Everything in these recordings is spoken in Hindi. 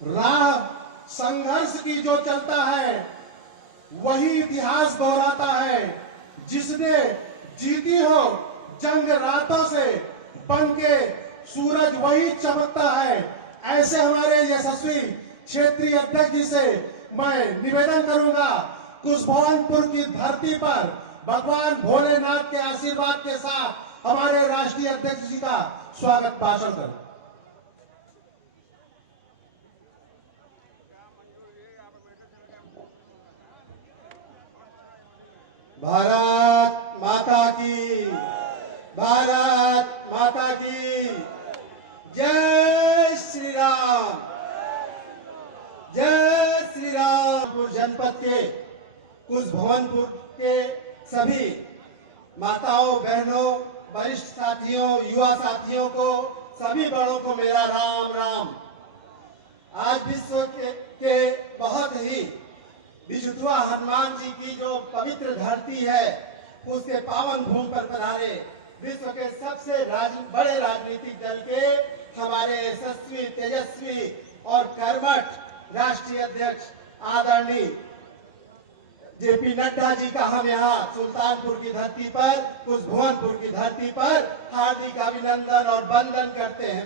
राह संघर्ष की जो चलता है वही इतिहास दोहराता है। जिसने जीती हो जंग रातों से बन के सूरज वही चमकता है। ऐसे हमारे यशस्वी क्षेत्रीय अध्यक्ष जी से मैं निवेदन करूंगा, कुशभवनपुर की धरती पर भगवान भोलेनाथ के आशीर्वाद के साथ हमारे राष्ट्रीय अध्यक्ष जी का स्वागत भाषण करें। भारत माता की, भारत माता की जय श्री राम, जय श्री राम। जनपद के कुशभवनपुर के सभी माताओं, बहनों, वरिष्ठ साथियों, युवा साथियों को, सभी बड़ों को मेरा राम राम। आज विश्व के बहुत ही विशुद्धवा हनुमान जी की जो पवित्र धरती है उसके पावन भूमि पर पधारे विश्व के सबसे बड़े राजनीतिक दल के हमारे यशस्वी, तेजस्वी और कर्मठ राष्ट्रीय अध्यक्ष आदरणीय जेपी नड्डा जी का हम यहाँ सुल्तानपुर की धरती पर, कुशभवनपुर की धरती पर हार्दिक अभिनंदन और वंदन करते हैं।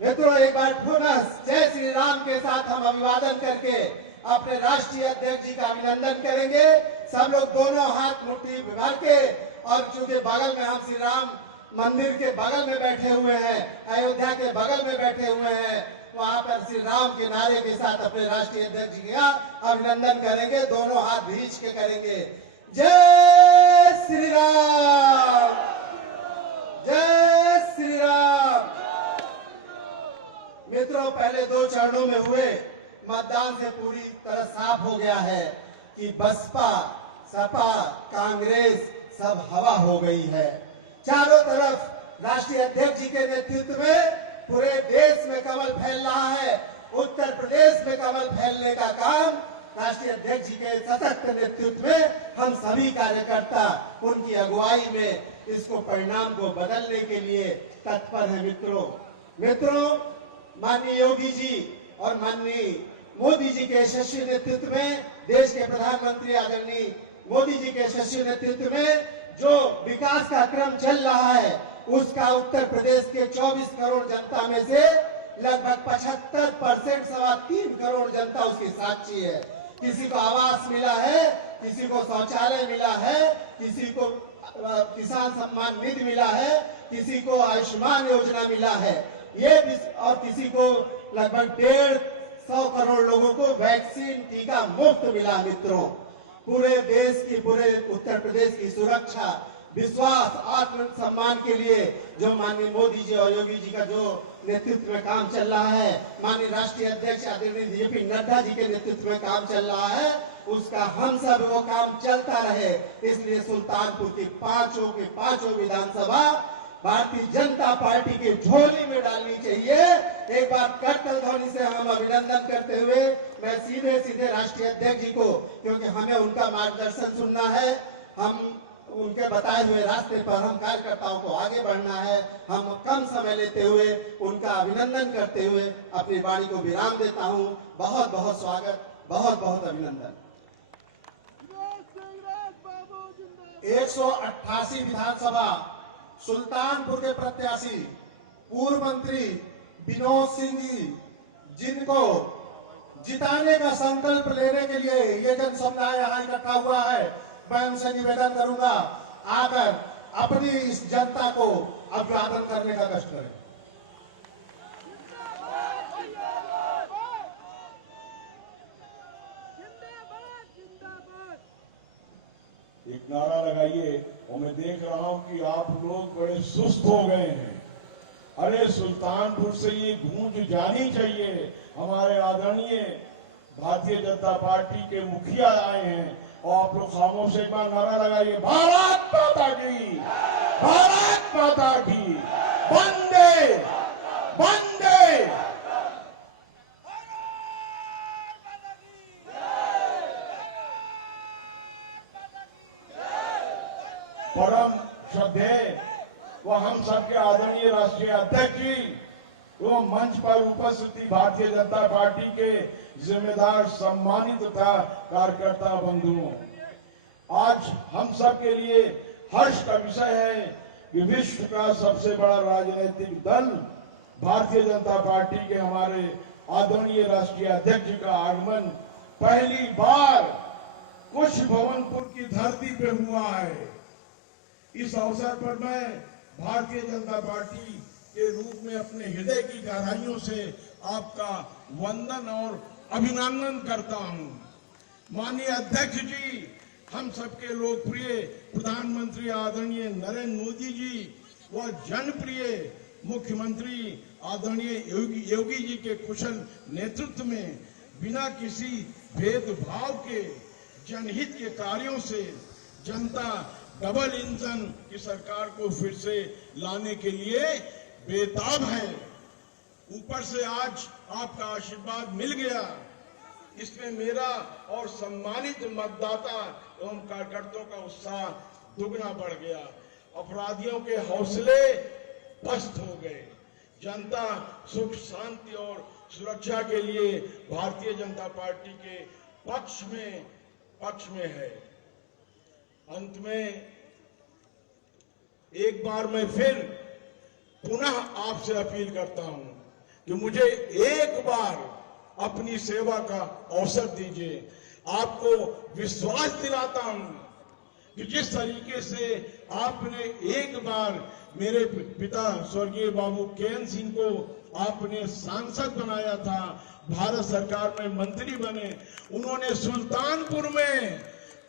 मित्रों एक बार पुनः जय श्री राम के साथ हम अभिवादन करके अपने राष्ट्रीय अध्यक्ष जी का अभिनंदन करेंगे। सब लोग दोनों हाथ मुट्ठी भर के, और चूंकि बगल में हम श्री राम मंदिर के बगल में बैठे हुए हैं, अयोध्या के बगल में बैठे हुए हैं, वहां पर श्री राम के नारे के साथ अपने राष्ट्रीय अध्यक्ष जी का अभिनंदन करेंगे। दोनों हाथ भींच के करेंगे। जय श्री राम, जय श्री राम। मित्रों पहले 2 चरणों में हुए मतदान से पूरी तरह साफ हो गया है कि बसपा, सपा, कांग्रेस सब हवा हो गई है। चारों तरफ राष्ट्रीय अध्यक्ष जी के नेतृत्व में पूरे देश में कमल फैल रहा है। उत्तर प्रदेश में कमल फैलने का काम राष्ट्रीय अध्यक्ष जी के सशक्त नेतृत्व में हम सभी कार्यकर्ता उनकी अगुवाई में इसको परिणाम को बदलने के लिए तत्पर है। मित्रों माननीय योगी जी और माननीय मोदी जी के यशस्वी नेतृत्व में, देश के प्रधानमंत्री आदरणीय मोदी जी के यशस्वी नेतृत्व में जो विकास का क्रम चल रहा है उसका उत्तर प्रदेश के 24 करोड़ जनता में से लगभग 75%, 3.25 करोड़ जनता उसकी साक्षी है। किसी को आवास मिला है, किसी को शौचालय मिला है, किसी को किसान सम्मान निधि मिला है, किसी को आयुष्मान योजना मिला है, ये और किसी को लगभग 150 करोड़ लोगों को वैक्सीन टीका मुफ्त मिला। मित्रों पूरे देश की, पूरे उत्तर प्रदेश की सुरक्षा, विश्वास, आत्म सम्मान के लिए जो माननीय मोदी जी और योगी जी का जो नेतृत्व में काम चल रहा है, माननीय राष्ट्रीय अध्यक्ष आदरणीय जेपी नड्डा जी के नेतृत्व में काम चल रहा है, उसका हम सब वो काम चलता रहे। इसलिए सुल्तानपुर की पांचों विधानसभा भारतीय जनता पार्टी की झोली में डालनी चाहिए। एक बार करतल ध्वनि से हम अभिनंदन करते हुए मैं सीधे राष्ट्रीय अध्यक्ष जी को, क्योंकि हमें उनका मार्गदर्शन सुनना है, हम उनके बताए हुए रास्ते पर हम कार्यकर्ताओं को आगे बढ़ना है, हम कम समय लेते हुए उनका अभिनंदन करते हुए अपनी वाणी को विराम देता हूं। बहुत बहुत स्वागत, बहुत बहुत अभिनंदन। 188 विधानसभा सुल्तानपुर के प्रत्याशी पूर्व मंत्री विनोद सिंह जी, जिनको जिताने का संकल्प लेने के लिए ये जन समुदाय यहाँ इकट्ठा हुआ है, मैं उनसे निवेदन करूंगा आकर अपनी इस जनता को अभिवादन करने का कष्ट करें। एक नारा लगाइए। और मैं देख रहा हूं कि आप लोग बड़े सुस्त हो गए हैं। अरे सुल्तानपुर से ये गूंज जानी चाहिए। हमारे आदरणीय भारतीय जनता पार्टी के मुखिया आए हैं और आप लोग खामोश एक बार नारा लगाइए, भारत माता की, भारत माता की, वंदे वंदे। परम श्रद्धेय व हम सबके आदरणीय राष्ट्रीय अध्यक्ष जी एवं मंच पर उपस्थित भारतीय जनता पार्टी के जिम्मेदार सम्मानित तथा कार्यकर्ता बंधुओं, आज हम सब के लिए हर्ष का विषय है कि विश्व का सबसे बड़ा राजनीतिक दल भारतीय जनता पार्टी के हमारे आदरणीय राष्ट्रीय अध्यक्ष का आगमन पहली बार कुश भवनपुर की धरती पे हुआ है। इस अवसर पर मैं भारतीय जनता पार्टी के रूप में अपने हृदय की गहराइयों से आपका वंदन और अभिनंदन करता हूं। माननीय अध्यक्ष जी, हम सबके लोकप्रिय प्रधानमंत्री आदरणीय नरेंद्र मोदी जी व जनप्रिय मुख्यमंत्री आदरणीय योगी जी के कुशल नेतृत्व में बिना किसी भेदभाव के जनहित के कार्यों से जनता डबल इंजन की सरकार को फिर से लाने के लिए बेताब है। ऊपर से आज आपका आशीर्वाद मिल गया, इसमें मेरा और सम्मानित मतदाता एवं कार्यकर्ताओं का उत्साह दुगना बढ़ गया। अपराधियों के हौसले पस्त हो गए। जनता सुख शांति और सुरक्षा के लिए भारतीय जनता पार्टी के पक्ष में है। अंत में एक बार मैं फिर पुनः आपसे अपील करता हूं कि मुझे एक बार अपनी सेवा का अवसर दीजिए। आपको विश्वास दिलाता हूं कि जिस तरीके से आपने एक बार मेरे पिता स्वर्गीय बाबू के.एन. सिंह को आपने सांसद बनाया था, भारत सरकार में मंत्री बने, उन्होंने सुल्तानपुर में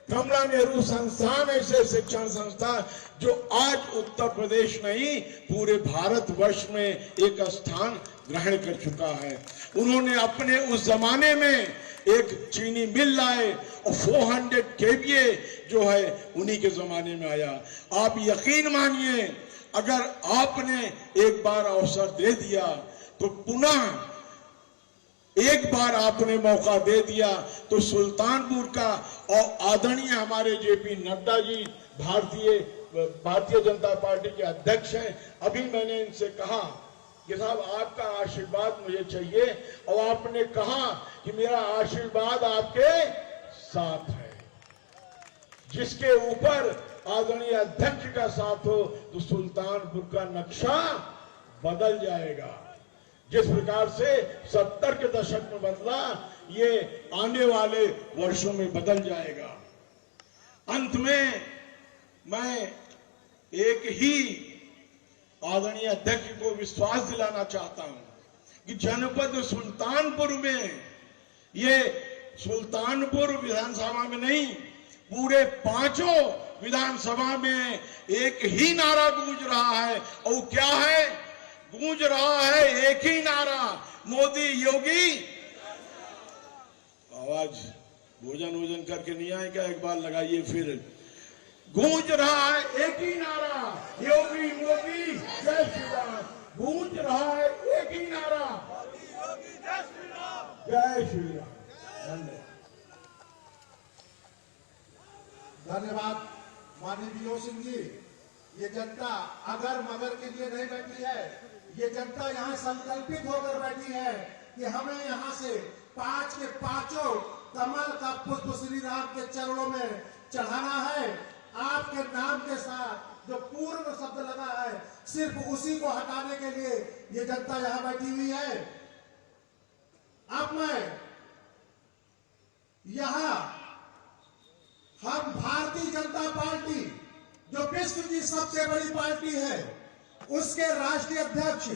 कमला नेहरू संस्थान ऐसे शिक्षण संस्था जो आज उत्तर प्रदेश नहीं पूरे भारतवर्ष में एक स्थान ग्रहण कर चुका है। उन्होंने अपने उस जमाने में एक चीनी मिल लाए और 400 KVA जो है उन्हीं के जमाने में आया। आप यकीन मानिए, अगर आपने एक बार अवसर दे दिया तो पुनः एक बार आपने मौका दे दिया तो सुल्तानपुर का और आदरणीय हमारे जेपी नड्डा जी भारतीय जनता पार्टी के अध्यक्ष हैं। अभी मैंने इनसे कहा कि साहब आपका आशीर्वाद मुझे चाहिए, और आपने कहा कि मेरा आशीर्वाद आपके साथ है। जिसके ऊपर आदरणीय अध्यक्ष का साथ हो तो सुल्तानपुर का नक्शा बदल जाएगा। जिस प्रकार से 70 के दशक में बदला, ये आने वाले वर्षों में बदल जाएगा। अंत में मैं एक ही आदरणीय अध्यक्ष को विश्वास दिलाना चाहता हूं कि जनपद सुल्तानपुर में, ये सुल्तानपुर विधानसभा में नहीं, पूरे 5 विधानसभा में एक ही नारा गूंज रहा है। और क्या है? गूंज रहा है एक ही नारा, मोदी योगी। आवाज भोजन करके नहीं आए क्या? एक बार लगाइए फिर। गूंज रहा है एक ही नारा, योगी मोदी जय श्री राम। गूंज रहा है एक ही नारा, जय श्री राम। धन्यवाद माननीय विनोद सिंह जी। ये जनता अगर मगर के लिए नहीं बैठी है, ये जनता यहाँ संकल्पित होकर बैठी है कि हमें यहाँ से 5 के 5 कमल का पुष्प श्री राम के चरणों में चढ़ाना है। आपके नाम के साथ जो पूर्ण शब्द लगा है, सिर्फ उसी को हटाने के लिए ये जनता यहाँ बैठी हुई है। अब मैं यहाँ हम भारतीय जनता पार्टी जो विश्व की सबसे बड़ी पार्टी है, उसके राष्ट्रीय अध्यक्ष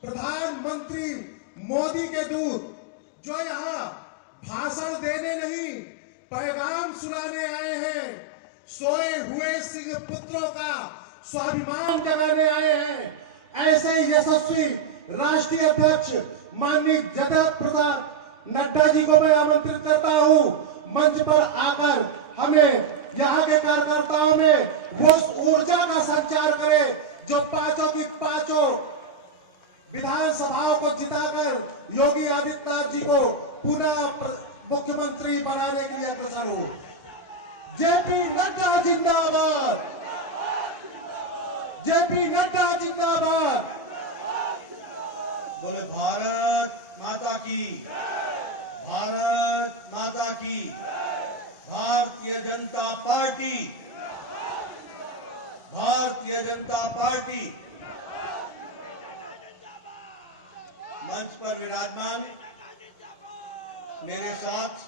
प्रधानमंत्री मोदी के दूत जो यहाँ भाषण देने नहीं पैगाम सुनाने आए हैं, सोए हुए सिंह पुत्रों का स्वाभिमान जगाने आए हैं, ऐसे यशस्वी राष्ट्रीय अध्यक्ष माननीय जगत प्रसाद नड्डा जी को मैं आमंत्रित करता हूं मंच पर आकर हमें यहाँ के कार्यकर्ताओं में वो ऊर्जा का संचार करे जो 5 की 5 विधानसभाओं को जिताकर योगी आदित्यनाथ जी को पुनः मुख्यमंत्री बनाने के लिए अग्रसर हो। जेपी नड्डा जिंदाबाद, जेपी नड्डा जिंदाबाद। बोले मंच पर विराजमान मेरे साथ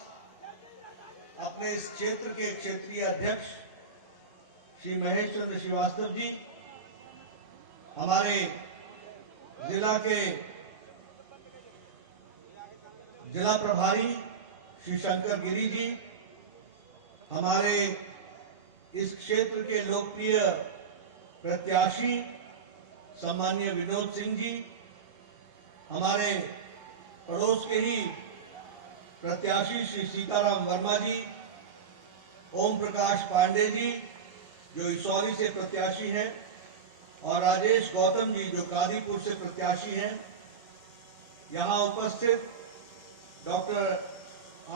अपने इस क्षेत्र के क्षेत्रीय अध्यक्ष श्री महेश चंद्र श्रीवास्तव जी, हमारे जिला के जिला प्रभारी श्री शंकर गिरी जी, हमारे इस क्षेत्र के लोकप्रिय प्रत्याशी सम्माननीय विनोद सिंह जी, हमारे पड़ोस के ही प्रत्याशी श्री सीताराम वर्मा जी, ओम प्रकाश पांडे जी जो इसौली से प्रत्याशी हैं, और राजेश गौतम जी जो कादीपुर से प्रत्याशी हैं। यहां उपस्थित डॉक्टर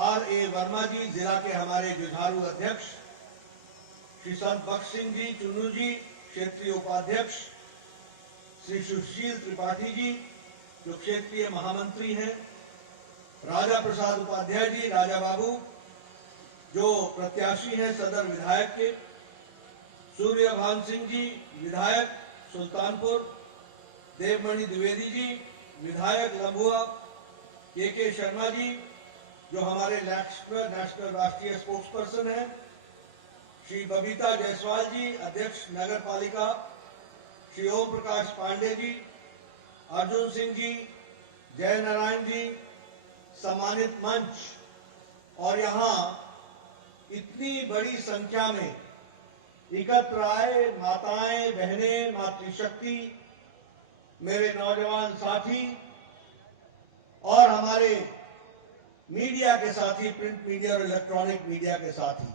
R.A. वर्मा जी, जिला के हमारे जुझारू अध्यक्ष, श्री संत बख्श सिंह जी चुन्नू जी, क्षेत्रीय उपाध्यक्ष, श्री सुशील त्रिपाठी जी जो क्षेत्रीय महामंत्री हैं, राजा प्रसाद उपाध्याय जी राजा बाबू जो प्रत्याशी हैं सदर विधायक के, सूर्यभान सिंह जी विधायक सुल्तानपुर, देवमणि द्विवेदी जी विधायक लंबुआ, के शर्मा जी जो हमारे नेशनल राष्ट्रीय स्पोर्ट्स पर्सन हैं, श्री बबीता जायसवाल जी अध्यक्ष नगर पालिका, श्री ओम प्रकाश पांडे जी, अर्जुन सिंह जी, जय नारायण जी, सम्मानित मंच, और यहाँ इतनी बड़ी संख्या में एकत्र आए माताएं, बहनें, मातृशक्ति, मेरे नौजवान साथी और हमारे मीडिया के साथी, प्रिंट मीडिया और इलेक्ट्रॉनिक मीडिया के साथी,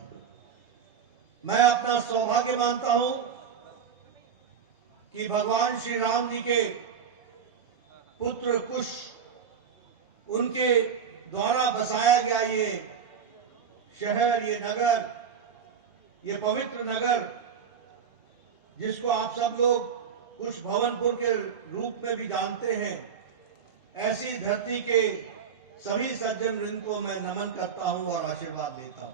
मैं अपना सौभाग्य मानता हूं कि भगवान श्री राम जी के पुत्र कुश, उनके द्वारा बसाया गया ये शहर, ये नगर, ये पवित्र नगर जिसको आप सब लोग कुश भवनपुर के रूप में भी जानते हैं, ऐसी धरती के सभी सज्जन वृंद को मैं नमन करता हूं और आशीर्वाद लेता हूं।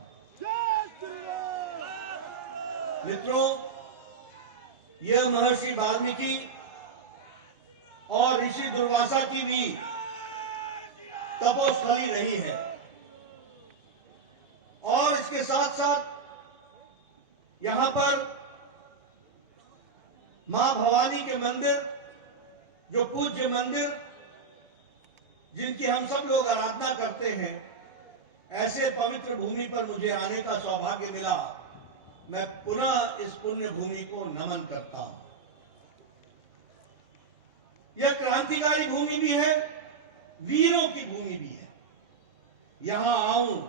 मित्रों, यह महर्षि वाल्मीकि और ऋषि दुर्वासा की भी तपोस्थली रही है, और इसके साथ साथ यहां पर मां भवानी के मंदिर, जो पूज्य मंदिर जिनकी हम सब लोग आराधना करते हैं, ऐसे पवित्र भूमि पर मुझे आने का सौभाग्य मिला। मैं पुनः इस पुण्य भूमि को नमन करता हूं। यह क्रांतिकारी भूमि भी है, वीरों की भूमि भी है। यहां आऊं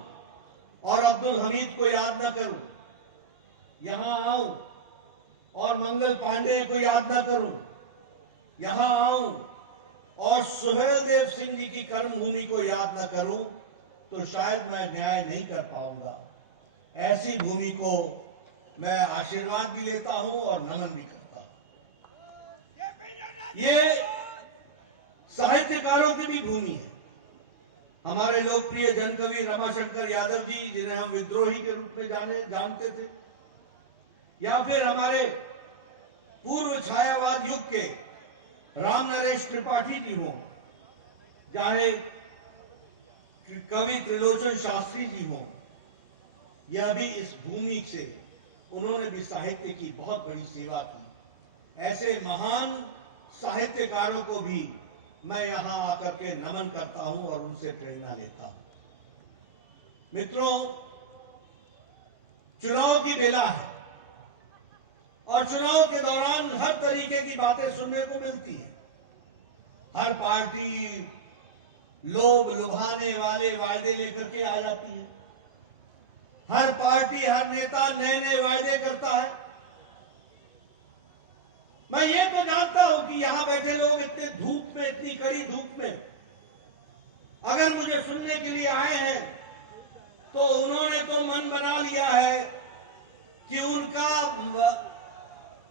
और अब्दुल हमीद को याद न करूं, यहां आऊं और मंगल पांडे को याद न करूं, यहां आऊं और सुहेल देव सिंह जी की कर्मभूमि को याद न करूं, तो शायद मैं न्याय नहीं कर पाऊंगा। ऐसी भूमि को मैं आशीर्वाद भी लेता हूं और नमन भी करता हूं। ये साहित्यकारों की भी भूमि है। हमारे लोकप्रिय जनकवि रमाशंकर यादव जी, जिन्हें हम विद्रोही के रूप में जानते थे, या फिर हमारे पूर्व छायावाद युग के राम नरेश त्रिपाठी जी हों, चाहे कवि त्रिलोचन शास्त्री जी हों, यह भी इस भूमि से उन्होंने भी साहित्य की बहुत बड़ी सेवा की। ऐसे महान साहित्यकारों को भी मैं यहां आकर के नमन करता हूं और उनसे प्रेरणा लेता हूं। मित्रों, चुनाव की बेला है और चुनाव के दौरान हर तरीके की बातें सुनने को मिलती है। हर पार्टी लोभ लुभाने वाले वायदे लेकर के आ जाती है। हर पार्टी, हर नेता नए नए वायदे करता है। मैं ये तो जानता हूं कि यहां बैठे लोग इतने धूप में, इतनी कड़ी धूप में अगर मुझे सुनने के लिए आए हैं, तो उन्होंने तो मन बना लिया है कि उनका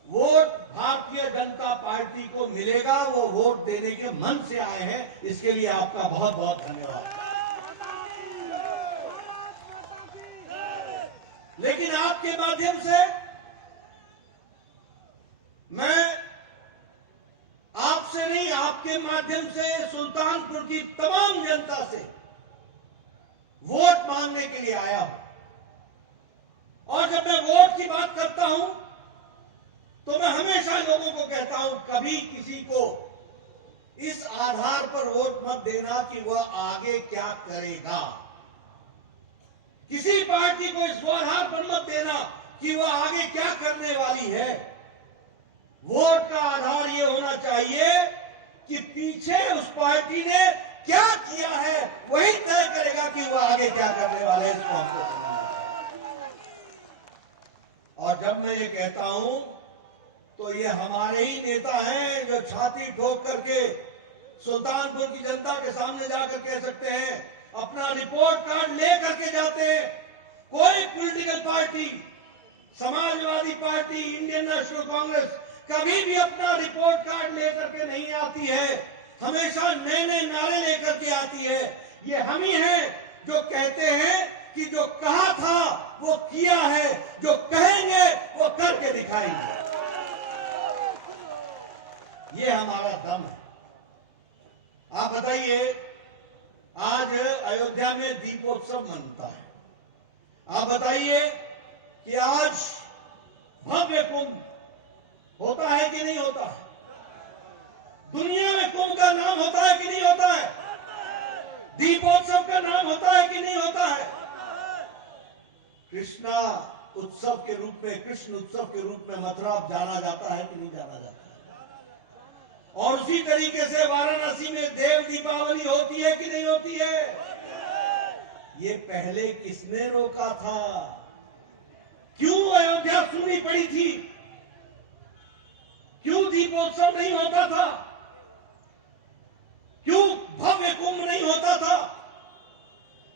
वोट भारतीय जनता पार्टी को मिलेगा। वो वोट देने के मन से आए हैं। इसके लिए आपका बहुत बहुत धन्यवाद। लेकिन आपके माध्यम से मैं आपसे नहीं, आप आपके माध्यम से सुल्तानपुर की तमाम जनता से वोट मांगने के लिए आया हूं। और जब मैं वोट की बात करता हूं तो मैं हमेशा लोगों को कहता हूं, कभी किसी को इस आधार पर वोट मत देना कि वह आगे क्या करेगा। किसी पार्टी को इस आधार पर मत देना कि वह आगे क्या करने वाली है। वोट का आधार यह होना चाहिए कि पीछे उस पार्टी ने क्या किया है, वही तय करेगा कि वह आगे क्या करने वाले हैं। इसको हमको समझना है। और जब मैं ये कहता हूं तो ये हमारे ही नेता हैं जो छाती ठोक करके सुल्तानपुर की जनता के सामने जाकर कह सकते हैं, अपना रिपोर्ट कार्ड ले करके जाते हैं। कोई political party, Samajwadi party, Indian national Congress कभी भी अपना रिपोर्ट कार्ड लेकर के नहीं आती है, हमेशा नए नए नारे लेकर के आती है। ये हम ही हैं जो कहते हैं कि जो कहा था वो किया है, जो कहेंगे वो करके दिखाएंगे। ये हमारा दम है। आप बताइए, आज अयोध्या में दीपोत्सव मनता है। आप बताइए कि आज भव्य कुंभ होता है कि नहीं होता है? दुनिया में कुंभ का नाम होता है कि नहीं होता है? दीपोत्सव का नाम होता है कि नहीं होता है? कृष्णा उत्सव के रूप में, कृष्ण उत्सव के रूप में मथुरा जाना जाता है कि नहीं जाना जाता है? और उसी तरीके से वाराणसी में देव दीपावली होती है कि नहीं होती है? ये पहले किसने रोका था? क्यों अयोध्या सुनी पड़ी थी? क्यों दीपोत्सव नहीं होता था? क्यों भव्य कुंभ नहीं होता था?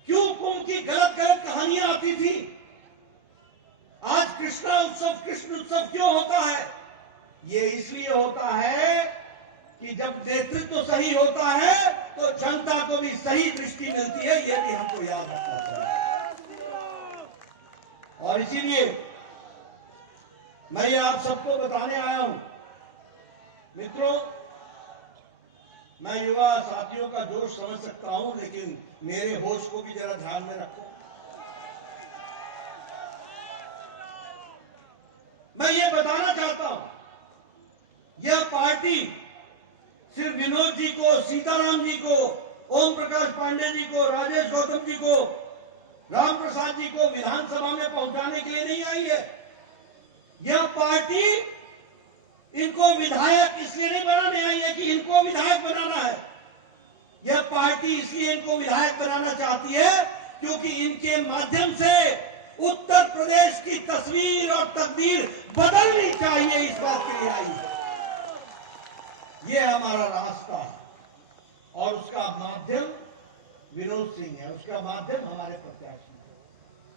क्यों कुंभ की गलत गलत कहानियां आती थी? आज कृष्णा उत्सव, कृष्ण उत्सव क्यों होता है? ये इसलिए होता है कि जब नेतृत्व सही होता है तो जनता को भी सही दृष्टि मिलती है। ये भी हमको याद रखना चाहिए। और इसीलिए मैं ये आप सबको बताने आया हूं, मित्रों, मैं युवा साथियों का जोश समझ सकता हूं, लेकिन मेरे होश को भी जरा ध्यान में रखो। मैं ये बताना चाहता हूं, यह पार्टी सिर्फ विनोद जी को, सीताराम जी को, ओम प्रकाश पांडे जी को, राजेश गौतम जी को, राम प्रसाद जी को विधानसभा में पहुंचाने के लिए नहीं आई है। यह पार्टी इनको विधायक इसलिए नहीं बनाने आई है कि इनको विधायक बनाना है। यह पार्टी इसलिए इनको विधायक बनाना चाहती है क्योंकि इनके माध्यम से उत्तर प्रदेश की तस्वीर और तकदीर बदलनी चाहिए, इस बात के लिए आई है। यह हमारा रास्ता है और उसका माध्यम विनोद सिंह है, उसका माध्यम हमारे प्रत्याशी है।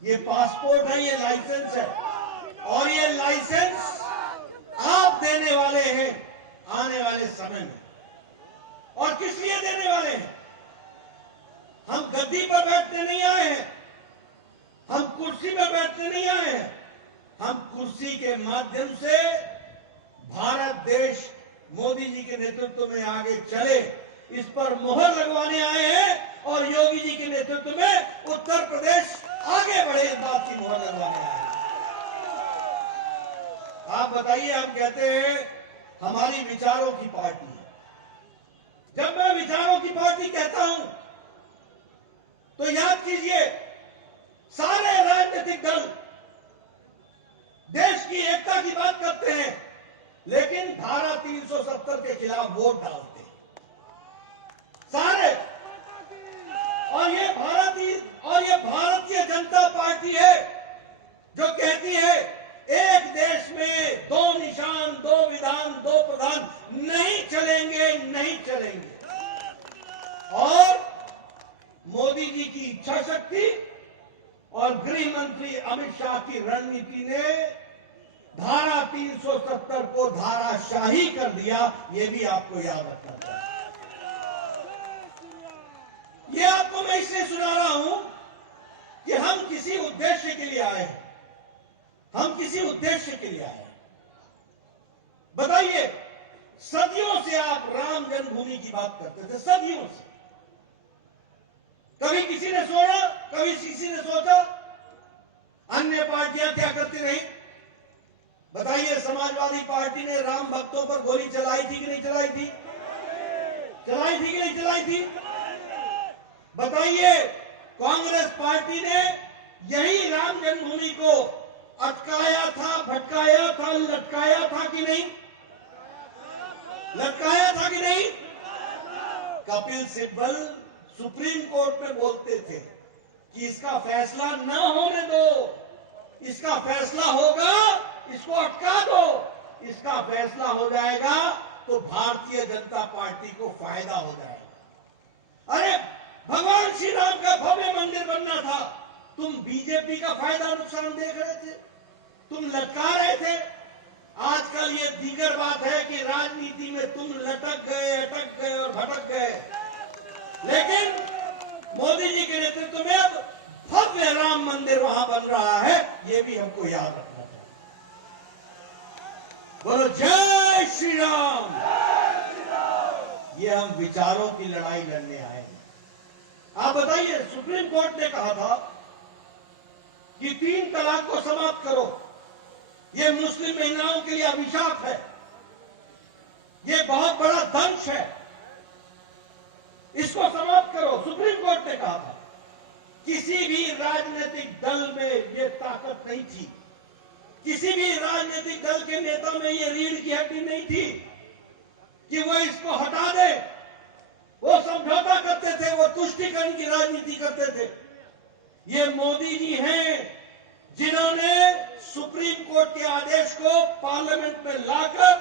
ये पासपोर्ट है, ये लाइसेंस है, और ये लाइसेंस आप देने वाले हैं आने वाले समय में। और किस लिए देने वाले हैं? हम गद्दी पर बैठने नहीं आए हैं, हम कुर्सी पर बैठने नहीं आए हैं। हम कुर्सी के माध्यम से भारत देश मोदी जी के नेतृत्व में आगे चले, इस पर मोहर लगवाने आए हैं। और योगी जी के नेतृत्व में उत्तर प्रदेश आगे बढ़े, इस बात की मोहर लगवाने आए हैं। आप बताइए, हम कहते हैं हमारी विचारों की पार्टी है। जब मैं विचारों की पार्टी कहता हूं तो याद कीजिए, सारे राजनीतिक दल देश की एकता की बात करते हैं, लेकिन धारा 370 के खिलाफ वोट डालते हैं सारे। और ये भारतीय जनता पार्टी है जो कहती है एक देश में दो निशान, दो विधान, दो प्रधान नहीं चलेंगे, नहीं चलेंगे। और मोदी जी की इच्छा शक्ति और गृह मंत्री अमित शाह की रणनीति ने धारा 370 को धाराशाही कर दिया। ये भी आपको याद रखना चाहिए। ये आपको मैं इसलिए सुना रहा हूं कि हम किसी उद्देश्य के लिए आए हैं, हम किसी उद्देश्य के लिए आए हैं। बताइए, सदियों से आप राम जन्मभूमि की बात करते थे, सदियों से। कभी किसी ने सोचा, कभी किसी ने सोचा? अन्य पार्टियां क्या करती रही? बताइए, समाजवादी पार्टी ने राम भक्तों पर गोली चलाई थी कि नहीं चलाई थी? चलाई थी कि नहीं चलाई थी? बताइए, कांग्रेस पार्टी ने यही राम जन्मभूमि को अटकाया था, भटकाया था, लटकाया था कि नहीं? लटकाया था कि नहीं? कपिल सिब्बल सुप्रीम कोर्ट में बोलते थे कि इसका फैसला न होने दो, इसका फैसला होगा, इसको अटका दो, इसका फैसला हो जाएगा तो भारतीय जनता पार्टी को फायदा हो जाएगा। अरे, भगवान श्री राम का भव्य मंदिर बनना था, तुम बीजेपी का फायदा नुकसान देख रहे थे, तुम लटका रहे थे। आजकल ये दीगर बात है कि राजनीति में तुम लटक गए, अटक गए और भटक गए, लेकिन मोदी जी के नेतृत्व में अब भव्य राम मंदिर वहां बन रहा है, ये भी हमको याद रखना चाहिए। बोलो जय श्री राम। ये हम विचारों की लड़ाई लड़ने आए हैं। आप बताइए, सुप्रीम कोर्ट ने कहा था कि 3 तलाक को समाप्त करो, ये मुस्लिम महिलाओं के लिए अभिशाप है, ये बहुत बड़ा दंश है, इसको समाप्त करो। सुप्रीम कोर्ट ने कहा था। किसी भी राजनीतिक दल में ये ताकत नहीं थी, किसी भी राजनीतिक दल के नेता में ये रीढ़ की हड्डी नहीं थी कि वो इसको हटा दे। वो समझौता करते थे, वो तुष्टीकरण की राजनीति करते थे। ये मोदी जी हैं जिन्होंने सुप्रीम कोर्ट के आदेश को पार्लियामेंट में लाकर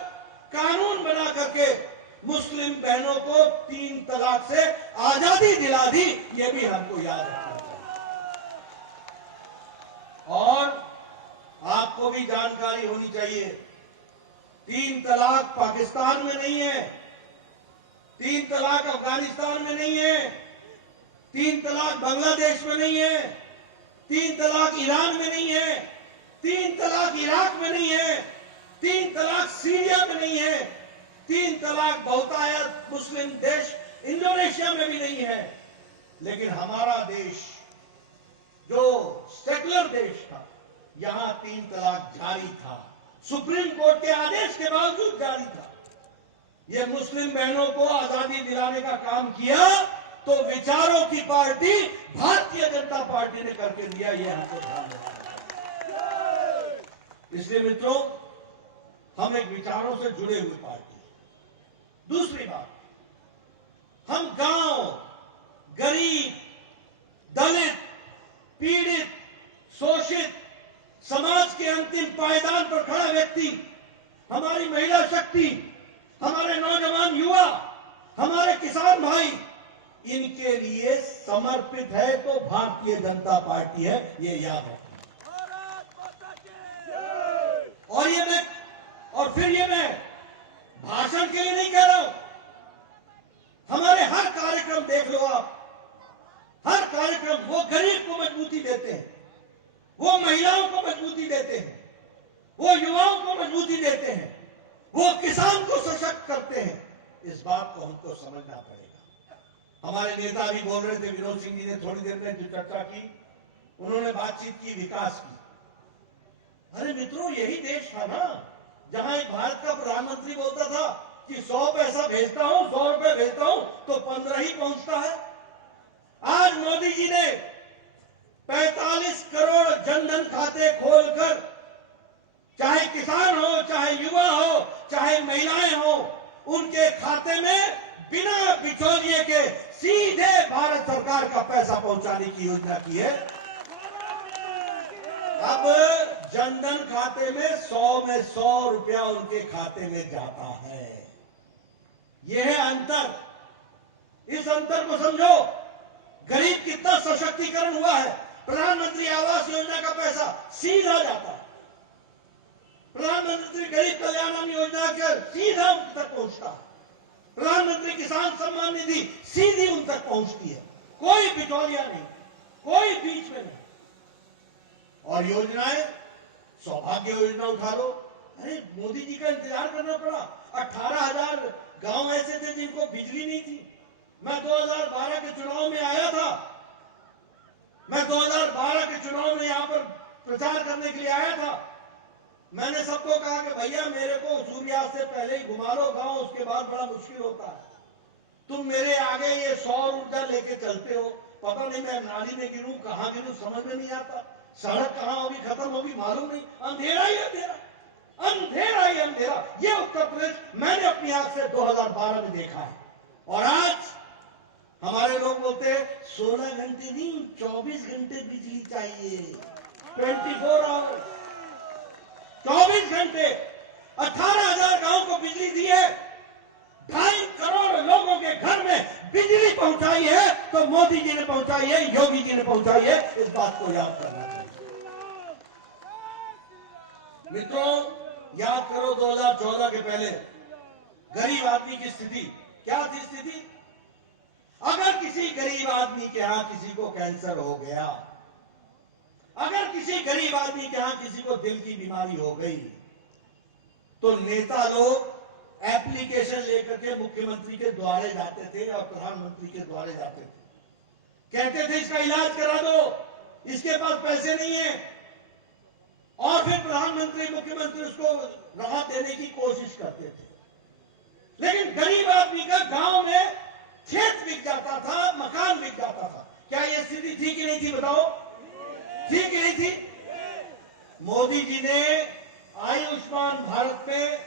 कानून बना करके मुस्लिम बहनों को 3 तलाक से आजादी दिला दी। ये भी हमको याद रखना चाहिए। और आपको भी जानकारी होनी चाहिए, 3 तलाक पाकिस्तान में नहीं है, 3 तलाक अफगानिस्तान में नहीं है, 3 तलाक बांग्लादेश में नहीं है, 3 तलाक ईरान में नहीं है, 3 तलाक इराक में नहीं है, 3 तलाक सीरिया में नहीं है, 3 तलाक बहुतायत मुस्लिम देश इंडोनेशिया में भी नहीं है। लेकिन हमारा देश जो सेकुलर देश था, यहां 3 तलाक जारी था, सुप्रीम कोर्ट के आदेश के बावजूद जारी था। ये मुस्लिम बहनों को आजादी दिलाने का काम किया तो विचारों की पार्टी भारतीय जनता पार्टी ने करके दिया। ये हमको ध्यान रखना है। इसलिए मित्रों, हम एक विचारों से जुड़े हुए पार्टी है। दूसरी बात, हम गांव, गरीब, दलित, पीड़ित, शोषित, समाज के अंतिम पायदान पर खड़ा व्यक्ति, हमारी महिला शक्ति, हमारे नौजवान युवा, हमारे किसान भाई, इनके लिए समर्पित है तो भारतीय जनता पार्टी है। ये याद रखना। और फिर ये मैं भाषण के लिए नहीं कह रहा हूं। हमारे हर कार्यक्रम देख लो आप, हर कार्यक्रम वो गरीब को मजबूती देते हैं, वो महिलाओं को मजबूती देते हैं, वो युवाओं को मजबूती देते हैं, वो किसान को सशक्त करते हैं। इस बात को हमको समझना पड़ेगा। हमारे नेता भी बोल रहे थे, विनोद सिंह जी ने थोड़ी देर में जो चर्चा की, उन्होंने बातचीत की विकास की। अरे मित्रों, यही देश था ना जहां एक भारत का प्रधानमंत्री बोलता था कि 100 पैसा भेजता हूं, 100 रुपए भेजता हूं तो 15 ही पहुंचता है। आज मोदी जी ने 45 करोड़ जनधन खाते खोलकर, चाहे किसान हो, चाहे युवा हो, चाहे महिलाएं हो, उनके खाते में बिना बिचौलिए के सीधे भारत सरकार का पैसा पहुंचाने की योजना की है। अब जनधन खाते में 100 रुपया उनके खाते में जाता है। यह है अंतर। इस अंतर को समझो। गरीब कितना सशक्तिकरण हुआ है। प्रधानमंत्री आवास योजना का पैसा सीधा जाता है, प्रधानमंत्री गरीब कल्याण योजना के सीधा उन तक पहुंचता है, प्रधानमंत्री किसान सम्मान निधि सीधी उन तक पहुंचती है। कोई बिचौलिया नहीं, कोई बीच में नहीं। और योजनाएं, सौभाग्य योजना उठा लो। अरे मोदी जी का इंतजार करना पड़ा। 18,000 गांव जिनको बिजली नहीं थी। मैं 2012 के चुनाव में आया था, मैं 2012 के चुनाव में यहां पर प्रचार करने के लिए आया था। मैंने सबको कहा कि भैया मेरे को सूर्यास्त से पहले ही घुमा लो गांव, उसके बाद बड़ा मुश्किल होता है। तुम मेरे आगे ये सौर ऊर्जा लेके चलते हो, पता नहीं मैं नाली में गिरूं, कहां गिरूं, समझ में नहीं आता। सड़क कहां होगी, खत्म होगी, मालूम नहीं। अंधेरा ही अंधेरा, अंधेरा ही अंधेरा। ये उत्तर प्रदेश मैंने अपनी आंख से 2012 में देखा है। और आज हमारे लोग बोलते हैं 16 घंटे नहीं, 24 घंटे बिजली चाहिए, 24 आवर, 24 घंटे। 18,000 गांव को बिजली दी है, 2.5 करोड़ लोगों के घर में बिजली पहुंचाई है, तो मोदी जी ने पहुंचाई है, योगी जी ने पहुंचाई है। इस बात को याद करना चाहिए। मित्रों, याद करो 2014 के पहले गरीब आदमी की स्थिति क्या थी? स्थिति, अगर किसी गरीब आदमी के यहां किसी को कैंसर हो गया, अगर किसी गरीब आदमी के यहां किसी को दिल की बीमारी हो गई, तो नेता लोग एप्लीकेशन लेकर के मुख्यमंत्री के द्वारे जाते थे और प्रधानमंत्री के द्वारे जाते थे। कहते थे इसका इलाज करा दो, इसके पास पैसे नहीं है, और फिर प्रधानमंत्री मुख्यमंत्री उसको राहत देने की कोशिश करते थे। लेकिन गरीब आदमी का गांव में खेत बिक जाता था, मकान बिक जाता था। क्या यह स्थिति थी कि नहीं थी? बताओ, थी कि नहीं थी? मोदी जी ने आयुष्मान भारत में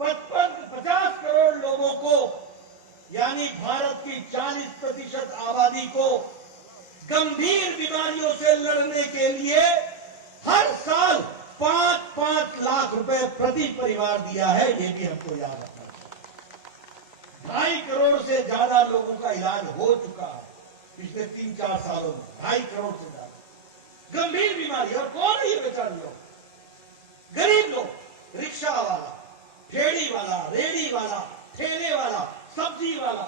50 करोड़ लोगों को, यानी भारत की 40% आबादी को गंभीर बीमारियों से लड़ने के लिए हर साल 5-5 लाख रुपए प्रति परिवार दिया है। ये भी हमको याद रखना चाहिए। 2.5 करोड़ से ज्यादा लोगों का इलाज हो चुका है पिछले 3-4 सालों में। 2.5 करोड़ से ज्यादा गंभीर बीमारी। और कौन है ये बेचारे लोग? गरीब लोग, रिक्शा वाला, फेड़ी वाला, रेड़ी वाला, ठेले वाला, सब्जी वाला,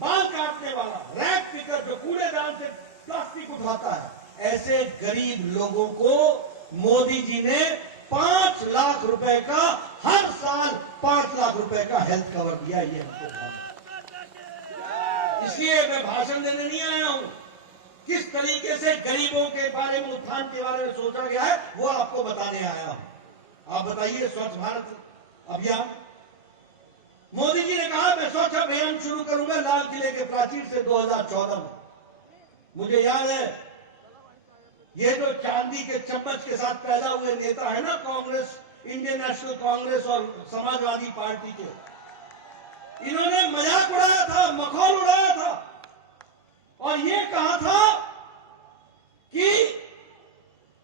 बाल काटने वाला, रैक पिकर जो कूड़ेदान से प्लास्टिक उठाता है, ऐसे गरीब लोगों को मोदी जी ने 5 लाख रुपए का, हर साल 5 लाख रुपए का हेल्थ कवर दिया। ये हमको इसलिए मैं भाषण देने नहीं आया हूं। किस तरीके से गरीबों के बारे में, उत्थान के बारे में सोचा गया है, वो आपको बताने आया हूं। आप बताइए, स्वच्छ भारत अभियान, मोदी जी ने कहा मैं स्वच्छ अभियान शुरू करूंगा लाल किले के प्राचीर से 2014 में। मुझे याद है, ये जो चांदी के चम्मच के साथ पैदा हुए नेता है ना, कांग्रेस, इंडियन नेशनल कांग्रेस और समाजवादी पार्टी के, इन्होंने मजाक उड़ाया था, मखौल उड़ाया था और ये कहा था कि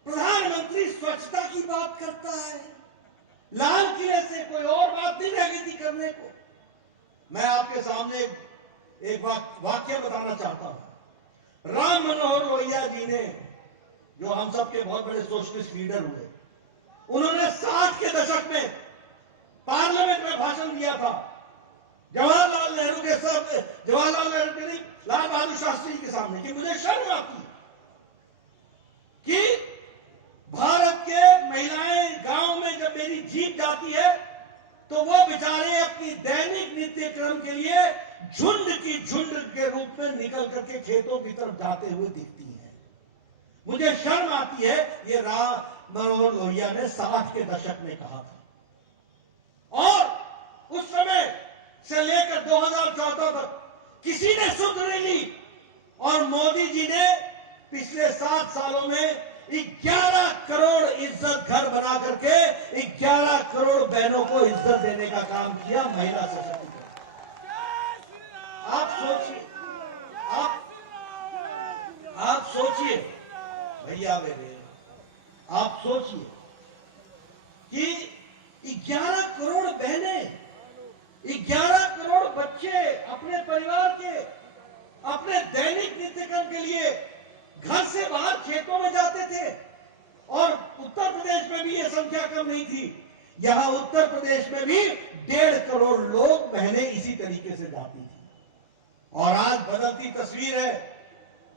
प्रधानमंत्री स्वच्छता की बात करता है, लाल किले से कोई और बात नहीं रह गई थी करने को। मैं आपके सामने एक वाक्य बताना चाहता हूं। राम मनोहर लोहिया जी ने, जो हम सबके बहुत बड़े सोशलिस्ट लीडर हुए, उन्होंने 60 के दशक में पार्लियामेंट में भाषण दिया था। जवाहरलाल नेहरू के नहीं, लाल बहादुर शास्त्री के सामने, कि मुझे शर्म आती है कि भारत के महिलाएं गांव में जब मेरी जीप जाती है तो वो बेचारे अपनी दैनिक नित्य क्रम के लिए झुंड की झुंड के रूप में निकल करके खेतों की तरफ जाते हुए दिखती हैं। मुझे शर्म आती है। ये राम मनोहर लोहिया ने 60 के दशक में कहा था। और उस समय से लेकर 2014 तक किसी ने सुध नहीं ली, और मोदी जी ने पिछले 7 सालों में 11 करोड़ इज्जत घर बना करके 11 करोड़ बहनों को इज्जत देने का काम किया। महिला सशक्तिकरण। आप सोचिए, आप सोचिए भैया मेरे, आप सोचिए कि 11 करोड़ बहनें, 11 करोड़ बच्चे अपने परिवार के, अपने दैनिक नित्यक्रम के लिए घर से बाहर खेतों में जाते थे। और उत्तर प्रदेश में भी यह संख्या कम नहीं थी। यहां उत्तर प्रदेश में भी 1.5 करोड़ लोग, बहनें इसी तरीके से जाती थी। और आज बदलती तस्वीर है।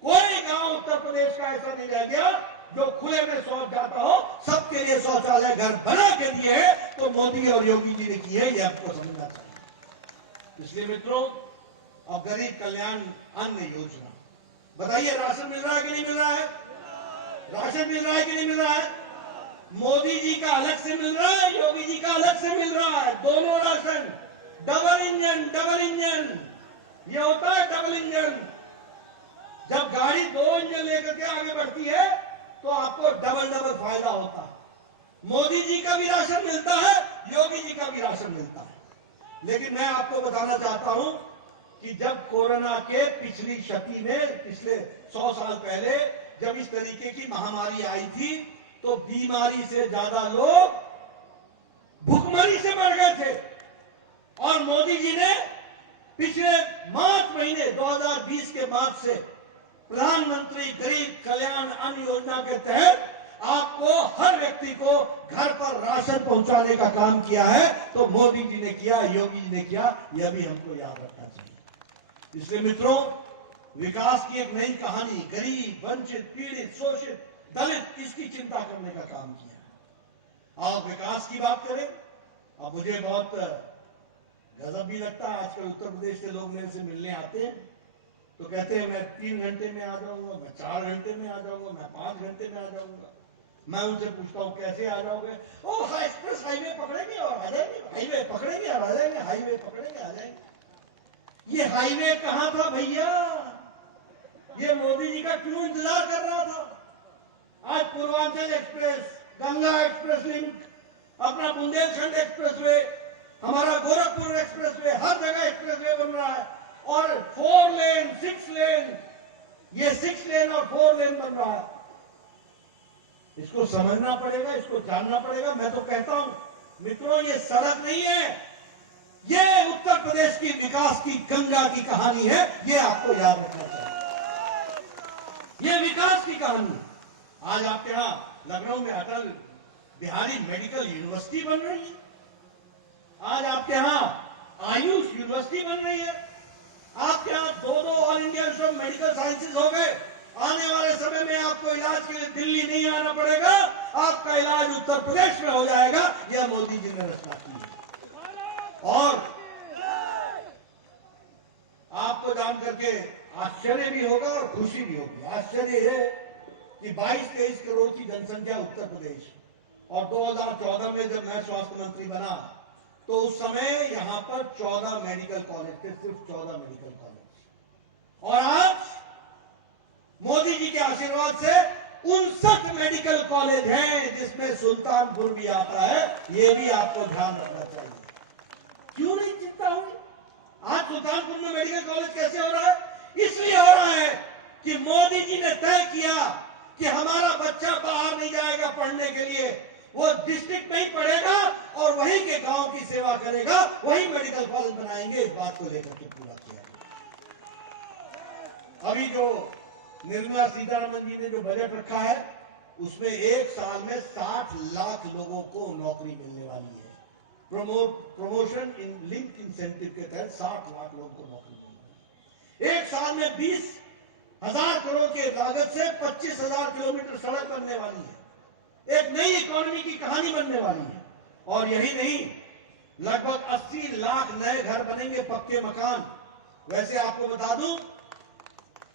कोई गांव उत्तर प्रदेश का ऐसा नहीं रह गया जो खुले में शौच जाता हो। सबके लिए शौचालय घर बना के दिए हैं, तो मोदी और योगी जी ने किए, ये आपको समझना चाहिए। इसलिए मित्रों, अब गरीब कल्याण अन्न योजना, बताइए राशन मिल रहा है कि नहीं मिल रहा है? राशन मिल रहा है कि नहीं मिल रहा है? मोदी जी का अलग से मिल रहा है, योगी जी का अलग से मिल रहा है, दोनों ration. Double engine, double engine, ये होता है डबल इंजन। जब गाड़ी 2 इंजन लेकर के आगे बढ़ती है तो आपको डबल डबल फायदा होता है। मोदी जी का भी राशन मिलता है, योगी जी का भी राशन मिलता है। लेकिन मैं आपको बताना चाहता हूं कि जब कोरोना के पिछली क्षति में, पिछले 100 साल पहले जब इस तरीके की महामारी आई थी, तो बीमारी से ज्यादा लोग भुखमरी से मर गए थे। और मोदी जी ने पिछले मार्च महीने 2020 के मार्च से प्रधानमंत्री गरीब कल्याण अन्न योजना के तहत आपको, हर व्यक्ति को घर पर राशन पहुंचाने का काम किया है। तो मोदी जी ने किया, योगी जी ने किया, यह भी हमको याद रखना चाहिए। इसलिए मित्रों, विकास की एक नई कहानी, गरीब, वंचित, पीड़ित, शोषित, दलित, इसकी चिंता करने का काम किया। आप विकास की बात करें, अब मुझे बहुत गजब भी लगता है। आजकल उत्तर प्रदेश के लोग मेरे से मिलने आते हैं तो कहते हैं मैं 3 घंटे में आ जाऊंगा, मैं 4 घंटे में आ जाऊंगा, मैं 5 घंटे में आ जाऊंगा। मैं उनसे पूछता हूं कैसे आ जाओगे? ओ एक्सप्रेस हाईवे पकड़ेंगे और आ जाएंगे, हाईवे पकड़ेंगे और आ जाएंगे, हाईवे पकड़ेंगे आ जाएंगे। ये हाईवे कहां था भैया? ये मोदी जी का क्यों इंतजार कर रहा था? आज Purvanchal express, Ganga express link, अपना बुंदेलखंड एक्सप्रेस वे, हमारा गोरखपुर एक्सप्रेस वे, हर जगह एक्सप्रेस वे बन रहा है। और 4 लेन, 6 लेन, ये 6 लेन और 4 लेन बन रहा है। इसको समझना पड़ेगा, इसको जानना पड़ेगा। मैं तो कहता हूं मित्रों, ये सड़क नहीं है, ये उत्तर प्रदेश की विकास की गंगा की कहानी है। ये आपको याद रखना चाहिए, ये विकास की कहानी। आज आपके यहां लखनऊ में अटल बिहारी मेडिकल यूनिवर्सिटी बन रही है। आज आपके यहां आयुष यूनिवर्सिटी बन रही है। आपके यहां 2 all India institute of medical sciences हो गए। आने वाले समय में आपको इलाज के लिए दिल्ली नहीं आना पड़ेगा, आपका इलाज उत्तर प्रदेश में हो जाएगा। यह मोदी जी ने रचना की है। और आपको जान करके आश्चर्य भी होगा और खुशी भी होगी। आश्चर्य है कि 22-23 करोड़ की जनसंख्या उत्तर प्रदेश, और 2014 में जब मैं स्वास्थ्य मंत्री बना तो उस समय यहां पर 14 मेडिकल कॉलेज थे, सिर्फ 14 मेडिकल कॉलेज। और आज मोदी जी के आशीर्वाद से 59 मेडिकल कॉलेज हैं, जिसमें सुल्तानपुर भी आता है। यह भी आपको ध्यान रखना चाहिए। क्यों नहीं चिंता हुई? आज सुल्तानपुर में मेडिकल कॉलेज कैसे हो रहा है? इसलिए हो रहा है कि मोदी जी ने तय किया कि हमारा बच्चा बाहर नहीं जाएगा पढ़ने के लिए, वो डिस्ट्रिक्ट में ही पढ़ेगा और वहीं के गांव की सेवा करेगा, वहीं मेडिकल कॉलेज बनाएंगे। इस बात को लेकर के पूरा किया। अभी जो निर्मला सीतारमण जी ने जो बजट रखा है, उसमें 1 साल में 60 लाख लोगों को नौकरी मिलने वाली है। प्रमोशन इन लिंक इंसेंटिव के तहत 60 लाख लोगों को नौकरी मिलने वाली है। 1 साल में 20,000 करोड़ के लागत से 25,000 किलोमीटर सड़क बनने वाली है। एक नई इकोनॉमी की कहानी बनने वाली है। और यही नहीं, लगभग 80 लाख नए घर बनेंगे, पक्के मकान। वैसे आपको बता दूं,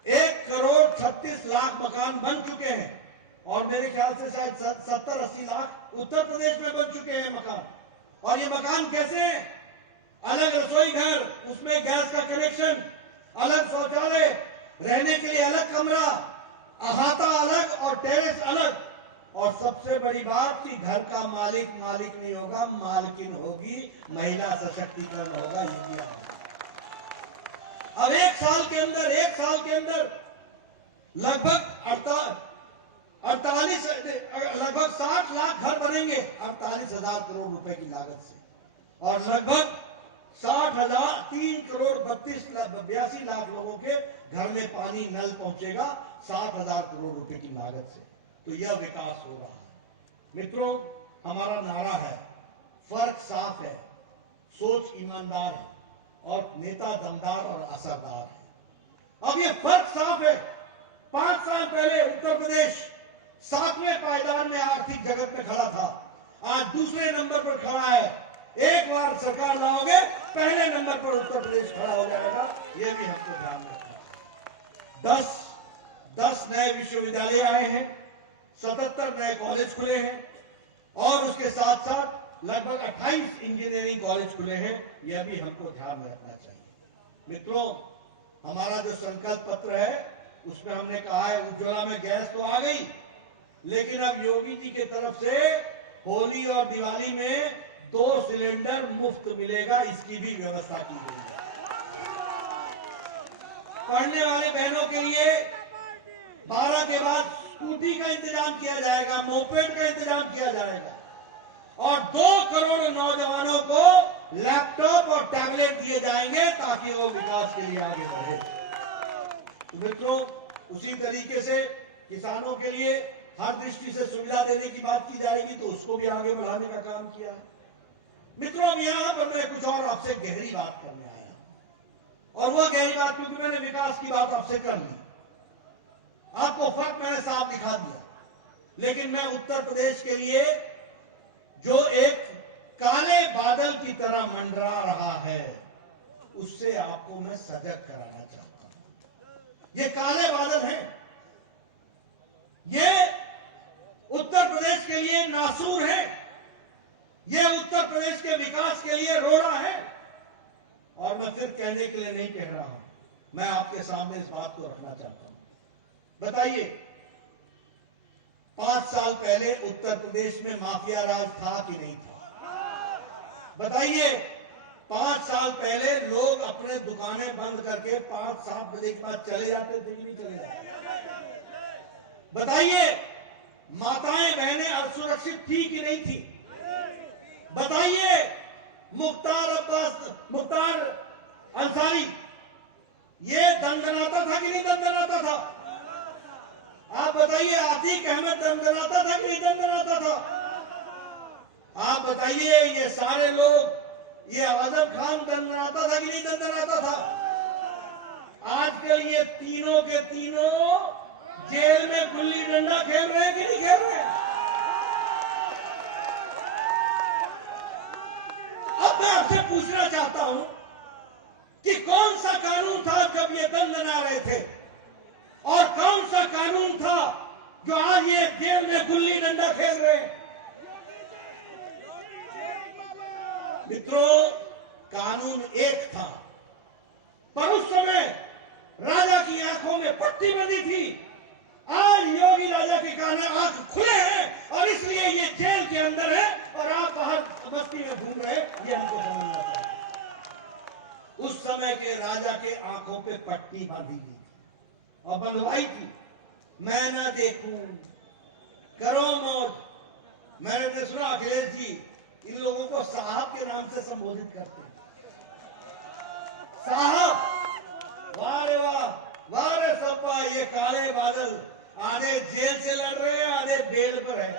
1,36,00,000 मकान बन चुके हैं, और मेरे ख्याल से शायद 70-80 लाख उत्तर प्रदेश में बन चुके हैं मकान। और ये मकान कैसे हैं? अलग रसोई घर, उसमें गैस का कनेक्शन, अलग शौचालय, रहने के लिए अलग कमरा, अहाता अलग और टेरेस अलग। और सबसे बड़ी बात कि घर का मालिक नहीं होगा, मालकिन होगी, महिला सशक्तिकरण होगा। ये किया अब 1 साल के अंदर लगभग 60 लाख घर बनेंगे 48,000 करोड़ रुपए की लागत से। और लगभग 3,82 लाख लोगों के घर में पानी, नल पहुंचेगा 60,000 करोड़ रुपए की लागत से। तो यह विकास हो रहा है। मित्रों, हमारा नारा है, फर्क साफ है, सोच ईमानदार है और नेता दमदार और असरदार है। अब ये फर्क साफ है। 5 साल पहले उत्तर प्रदेश 7वें पायदान में आर्थिक जगत में खड़ा था, आज दूसरे नंबर पर खड़ा है। एक बार सरकार लाओगे पहले नंबर पर उत्तर प्रदेश खड़ा हो जाएगा। यह भी हमको ध्यान रखना। 10 नए विश्वविद्यालय आए हैं, 77 नए कॉलेज खुले हैं और उसके साथ साथ लगभग 28 इंजीनियरिंग कॉलेज खुले हैं। यह भी हमको ध्यान में रखना चाहिए। मित्रों, हमारा जो संकल्प पत्र है उसमें हमने कहा है उज्ज्वला में गैस तो आ गई, लेकिन अब योगी जी की तरफ से होली और दिवाली में 2 सिलेंडर मुफ्त मिलेगा, इसकी भी व्यवस्था की गई है। पढ़ने वाले बहनों के लिए 12 के बाद स्कूटी का इंतजाम किया जाएगा, मोपेड का इंतजाम किया जाएगा और 2 करोड़ नौजवानों को लैपटॉप और टैबलेट दिए जाएंगे ताकि वो विकास के लिए आगे बढ़े। तो मित्रों, उसी तरीके से किसानों के लिए हर दृष्टि से सुविधा देने की बात की जाएगी, तो उसको भी आगे बढ़ाने का काम किया है। मित्रों, अब यहां पर मैं कुछ और आपसे गहरी बात करने आया और वह गहरी बात, क्योंकि मैंने विकास की बात आपसे कर ली, आपको फर्क मैंने साफ दिखा दिया, लेकिन मैं उत्तर प्रदेश के लिए जो एक काले बादल की तरह मंडरा रहा है उससे आपको मैं सजग कराना चाहता हूं। ये काले बादल हैं, ये उत्तर प्रदेश के लिए नासूर है, ये उत्तर प्रदेश के विकास के लिए रोड़ा है। और मैं फिर कहने के लिए नहीं कह रहा हूं, मैं आपके सामने इस बात को रखना चाहता हूं। बताइए, 5 साल पहले उत्तर प्रदेश में माफिया राज था कि नहीं था? बताइए, 5 साल पहले लोग अपने दुकानें बंद करके 5-7 बजे के बाद चले जाते थे कि नहीं चले जाते? बताइए, माताएं बहनें असुरक्षित थी कि नहीं थी? बताइए, मुख्तार अंसारी ये दंदनाता था कि नहीं दंदनाता था? आप बताइए, आतिक अहमद दंदनाता था कि नहीं दंदनाता था? आप बताइए, ये सारे लोग, ये आजम खान दंदनाता था कि नहीं दंदनाता था? आजकल ये तीनों के तीनों जेल में गुल्ली डंडा खेल रहे हैं कि नहीं खेल रहे हैं? अब मैं आपसे पूछना चाहता हूं कि कौन सा कानून था जब ये दंदना रहे थे और कौन सा कानून था जो आज ये जेल में गुल्ली डंडा खेल रहे हैं? मित्रों, कानून एक था, पर उस समय राजा की आंखों में पट्टी बंधी थी। आज योगी राजा के कान आंख खुले हैं और इसलिए ये जेल के अंदर है और आप बाहर बस्ती में घूम रहे हैं। ये हमको समझना चाहिए। उस समय के राजा के आंखों पे पट्टी बांधी गई थी और बंधवाई थी, मैं ना देखूं, करो मौज। मैंने सुना अखिलेश जी इन लोगों को साहब के नाम से संबोधित करते हैं। साहब, वाह रे वाह, वाह रे सपा, ये काले बादल आधे जेल से लड़ रहे हैं, आधे बेल पर है।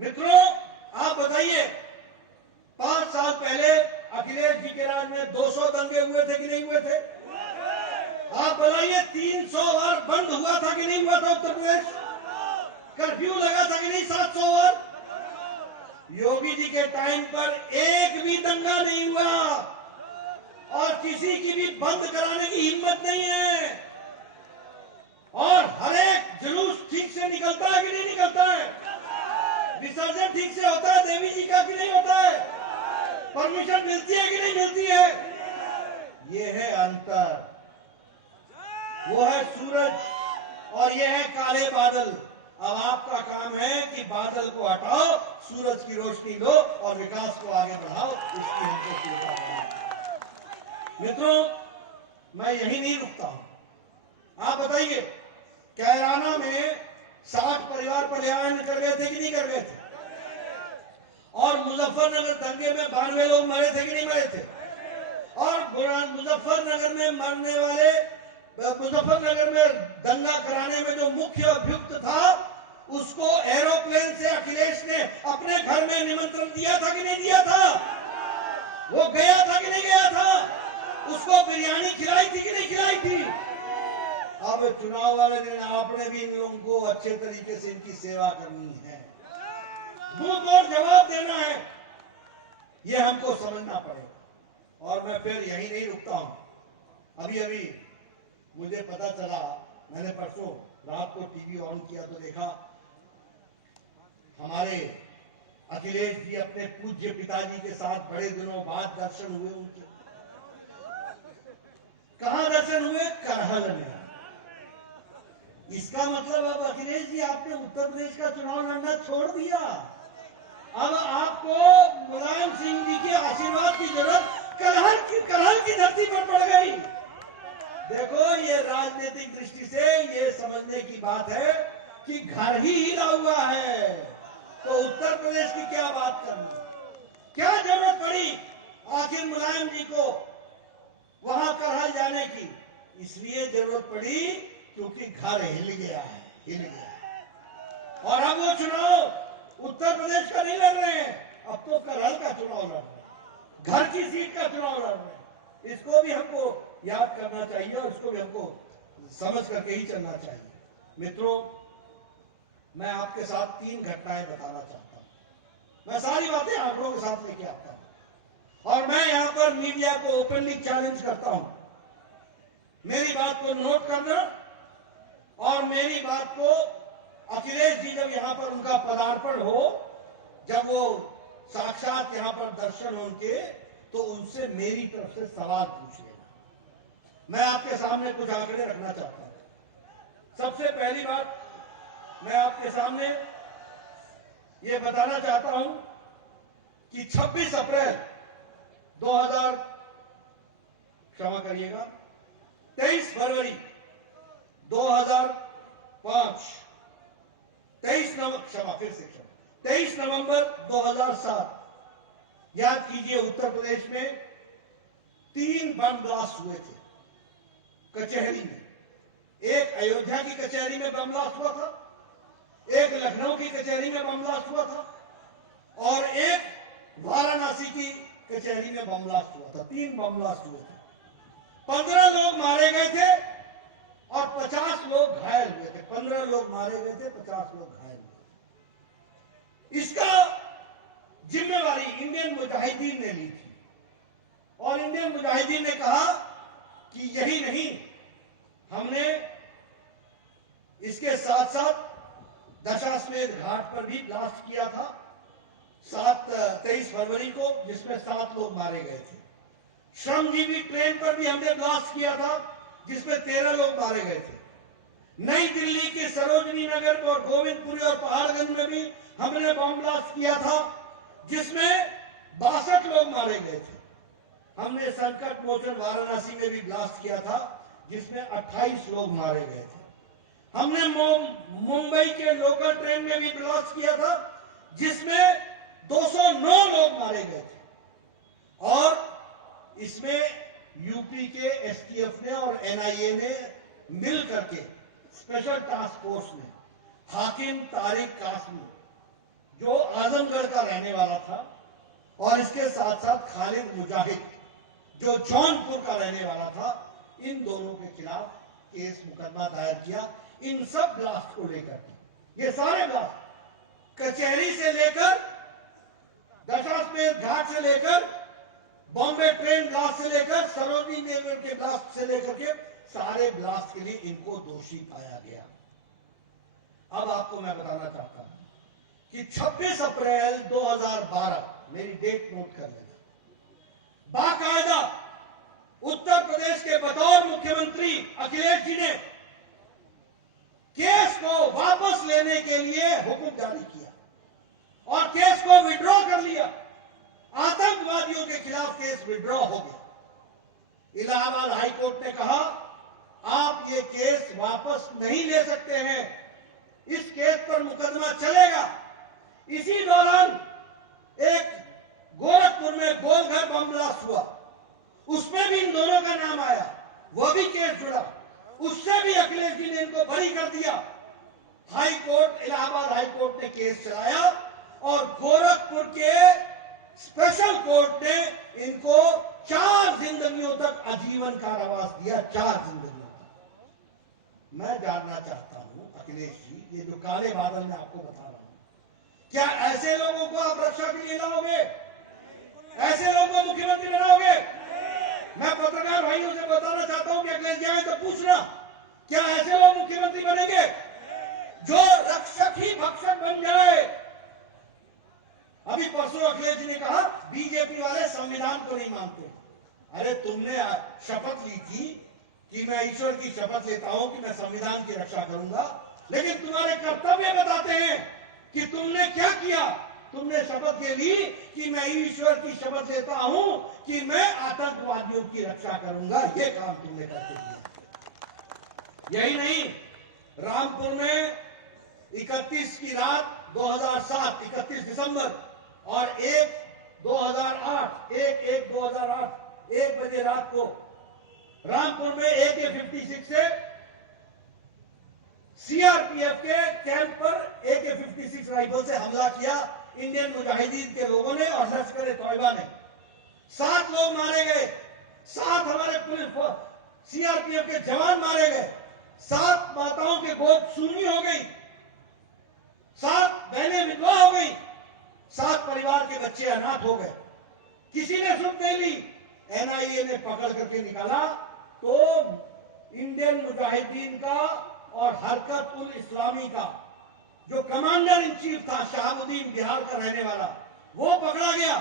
मित्रों, आप बताइए, 5 साल पहले अखिलेश जी के राज में 200 दंगे हुए थे कि नहीं हुए थे? आप बताइए, 300 बार बंद हुआ था कि नहीं हुआ था उत्तर प्रदेश? कर्फ्यू लगा था कि नहीं 700 बार? योगी जी के टाइम पर एक भी दंगा नहीं हुआ और किसी की भी बंद कराने की हिम्मत नहीं है और हर एक जुलूस ठीक से निकलता है कि नहीं निकलता है? विसर्जन ठीक से होता है देवी जी का कि नहीं होता है? परमिशन मिलती है कि नहीं मिलती है? ये है अंतर, वो है सूरज और ये है काले बादल। अब आपका काम है कि बादल को हटाओ, सूरज की रोशनी लो और विकास को आगे बढ़ाओ। इसकी हमको चिंता करनी। मित्रों, मैं यही नहीं रुकता हूं। आप बताइए, कैराना में 60 परिवार पलायन कर गए थे कि नहीं कर गए थे? और मुजफ्फरनगर दंगे में 92 लोग मरे थे कि नहीं मरे थे? और मुजफ्फरनगर में मरने वाले, मुजफ्फरनगर में दंगा कराने में जो मुख्य अभियुक्त था उसको एरोप्लेन से अखिलेश ने अपने घर में निमंत्रण दिया था कि नहीं दिया था? वो गया था कि नहीं गया था? उसको बिरयानी खिलाई थी कि नहीं खिलाई थी? अब चुनाव वाले दिन आपने भी इन लोगों को अच्छे तरीके से इनकी सेवा करनी है, मुंह तोड़ जवाब देना है ये हमको समझना पड़ेगा। और मैं फिर यही नहीं रुकता हूं। अभी अभी मुझे पता चला, मैंने परसों रात को टीवी ऑन किया तो देखा हमारे अखिलेश जी अपने पूज्य पिताजी के साथ बड़े दिनों बाद दर्शन हुए उनके। कहां दर्शन हुए? करहल में। इसका मतलब अब अखिलेश जी आपने उत्तर प्रदेश का चुनाव लड़ना छोड़ दिया। अब आपको मुलायम सिंह जी के आशीर्वाद की जरूरत करहल की धरती पर पड़ गई। देखो, ये राजनीतिक दृष्टि से ये समझने की बात है कि घर ही हिला हुआ है, तो उत्तर प्रदेश की क्या बात करनी? क्या जरूरत पड़ी आखिर मुलायम जी को वहां करहल जाने की? इसलिए जरूरत पड़ी क्योंकि घर हिल गया है, हिल गया है। और अब वो चुनाव उत्तर प्रदेश का नहीं लड़ रहे हैं, अब तो करहल का चुनाव लड़ रहे हैं, घर की सीट का चुनाव लड़ रहे हैं। इसको भी हमको याद करना चाहिए और इसको भी हमको समझ करके ही चलना चाहिए। मित्रों, मैं आपके साथ 3 घटनाएं बताना चाहता हूं। मैं सारी बातें आंकड़ों के साथ लेके आता हूं और मैं यहां पर मीडिया को ओपनली चैलेंज करता हूं। मेरी बात को नोट करना और मेरी बात को अखिलेश जी जब यहां पर उनका पदार्पण हो, जब वो साक्षात यहां पर दर्शन हो उनके, तो उनसे मेरी तरफ से सवाल पूछ लेना। मैं आपके सामने कुछ आंकड़े रखना चाहता हूं। सबसे पहली बात मैं आपके सामने ये बताना चाहता हूं कि 26 अप्रैल 2000 क्षमा करिएगा 23 फरवरी 2005 23 नवंबर 2007, याद कीजिए, उत्तर प्रदेश में 3 बम ब्लास्ट हुए थे कचहरी में। एक अयोध्या की कचहरी में बम ब्लास्ट हुआ था, एक लखनऊ की कचहरी में बम ब्लास्ट हुआ था और एक वाराणसी की कचहरी में बम ब्लास्ट हुआ था। 3 बम ब्लास्ट हुए थे। 15 लोग मारे गए थे और 50 लोग घायल हुए थे। 15 लोग मारे गए थे, 50 लोग घायल हुए थे। इसका जिम्मेवारी इंडियन मुजाहिदीन ने ली थी और इंडियन मुजाहिदीन ने कहा कि यही नहीं, हमने इसके साथ साथ दशाश्वमेध घाट पर भी ब्लास्ट किया था 23 फरवरी को, जिसमें 7 लोग मारे गए थे। श्रमजीवी ट्रेन पर भी हमने ब्लास्ट किया था जिसमें 13 लोग मारे गए थे। नई दिल्ली के सरोजनी नगर और गोविंदपुरी और पहाड़गंज में भी हमने बम ब्लास्ट किया था जिसमें 62 लोग मारे गए थे। हमने संकट मोचन वाराणसी में भी ब्लास्ट किया था जिसमें 28 लोग मारे गए थे। हमने मुंबई के लोकल ट्रेन में भी ब्लास्ट किया था जिसमें 209 लोग मारे गए थे। और इसमें यूपी के एसटीएफ ने और एनआईए ने मिल करके स्पेशल टास्क फोर्स ने हाकिम तारिक कासमी, जो आजमगढ़ का रहने वाला था, और इसके साथ साथ खालिद मुजाहिद, जो जौनपुर का रहने वाला था, इन दोनों के खिलाफ केस मुकदमा दायर किया इन सब ब्लास्ट को लेकर। ये सारे ब्लास्ट कचहरी से लेकर, दशाश्वमेध घाट से लेकर, बॉम्बे ट्रेन ब्लास्ट से लेकर, सरोजनी नगर के ब्लास्ट से लेकर के सारे ब्लास्ट के लिए इनको दोषी पाया गया। अब आपको मैं बताना चाहता हूं कि 26 अप्रैल 2012, मेरी डेट नोट कर लेना, बाकायदा उत्तर प्रदेश के बतौर मुख्यमंत्री अखिलेश जी ने केस को वापस लेने के लिए हुक्म जारी किया और केस को विड्रॉ कर लिया। आतंकवादियों के खिलाफ केस विड्रॉ हो गया। इलाहाबाद हाईकोर्ट ने कहा, आप ये केस वापस नहीं ले सकते हैं, इस केस पर मुकदमा चलेगा। इसी दौरान एक गोरखपुर में गोलघर बम ब्लास्ट हुआ, उसमें भी इन दोनों का नाम आया, वह भी केस जुड़ा, उससे भी अखिलेश जी ने इनको बरी कर दिया। हाईकोर्ट, इलाहाबाद हाईकोर्ट ने केस चलाया और गोरखपुर के स्पेशल कोर्ट ने इनको 4 जिंदगियों तक आजीवन कारावास दिया। 4 जिंदगियों तक। मैं जानना चाहता हूं अखिलेश जी, ये जो काले बादल मैं आपको बता रहा हूं, क्या ऐसे लोगों को आप रक्षा के लिए लाओगे? क्या ऐसे लोग मुख्यमंत्री बनेंगे जो रक्षक ही भक्षक बन जाए? अभी परसों अखिलेश जी ने कहा बीजेपी वाले संविधान को नहीं मानते। अरे तुमने शपथ ली थी कि मैं ईश्वर की शपथ लेता हूं कि मैं संविधान की रक्षा करूंगा, लेकिन तुम्हारे कर्तव्य बताते हैं कि तुमने क्या किया। तुमने शपथ ये ली कि मैं ईश्वर की शपथ लेता हूं कि मैं आतंकवादियों की रक्षा करूंगा। ये काम तुमने करके किया। यही नहीं, रामपुर में 31 की रात 2007 31 दिसंबर और 1/2008 1 बजे रात को रामपुर में AK-56 से सीआरपीएफ के कैंप पर AK-56 राइफल से हमला किया इंडियन मुजाहिदीन के लोगों ने और लश्कर ए तोयबा ने। 7 लोग मारे गए, 7 हमारे पुलिस सीआरपीएफ के जवान मारे गए, 7 माताओं के गोद सूनी हो गई, 7 बहनें विधवा हो गई, 7 परिवार के बच्चे अनाथ हो गए। किसी ने सुन नहीं ली। एनआईए ने पकड़ करके निकाला तो इंडियन मुजाहिदीन का और हरकत उल इस्लामी का जो कमांडर इन चीफ था शहाबुद्दीन, बिहार का रहने वाला, वो पकड़ा गया।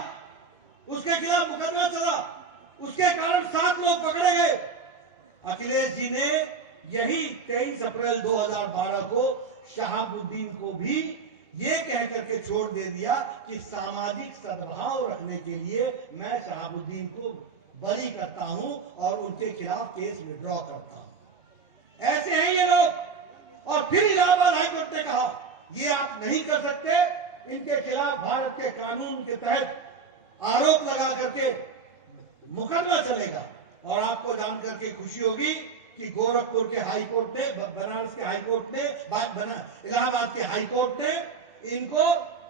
उसके खिलाफ मुकदमा चला, उसके कारण 7 लोग पकड़े गए। अखिलेश जी ने यही 23 अप्रैल 2012 को शहाबुद्दीन को भी ये कह करके छोड़ दे दिया कि सामाजिक सद्भाव रखने के लिए मैं शहाबुद्दीन को बरी करता हूं और उनके खिलाफ केस विड्रॉ करता हूं। ऐसे हैं ये लोग। और फिर इलाहाबाद हाईकोर्ट ने कहा ये आप नहीं कर सकते, इनके खिलाफ भारत के कानून के तहत आरोप लगा करके मुकदमा चलेगा। और आपको जानकर के खुशी होगी कि गोरखपुर के हाईकोर्ट ने, बनारस के हाईकोर्ट ने, इलाहाबाद के हाईकोर्ट ने इनको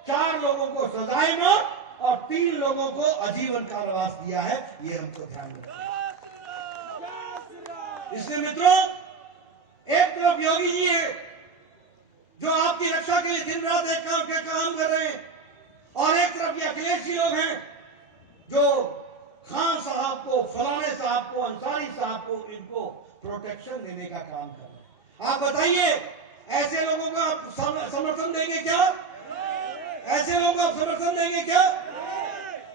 4 लोगों को सजाए मौत और 3 लोगों को आजीवन कारावास दिया है। ये हमको ध्यान रखना। इसलिए मित्रों, एक तरफ योगी जी है जो आपकी रक्षा के लिए दिन रात एक काम कर रहे हैं, और एक तरफ ये अखिलेश जी लोग हैं जो खान साहब को, फलाने साहब को, अंसारी साहब को, इनको प्रोटेक्शन देने का काम कर रहे हैं। आप बताइए, ऐसे लोगों को आप समर्थन देंगे क्या? ऐसे लोगों को आप समर्थन देंगे क्या?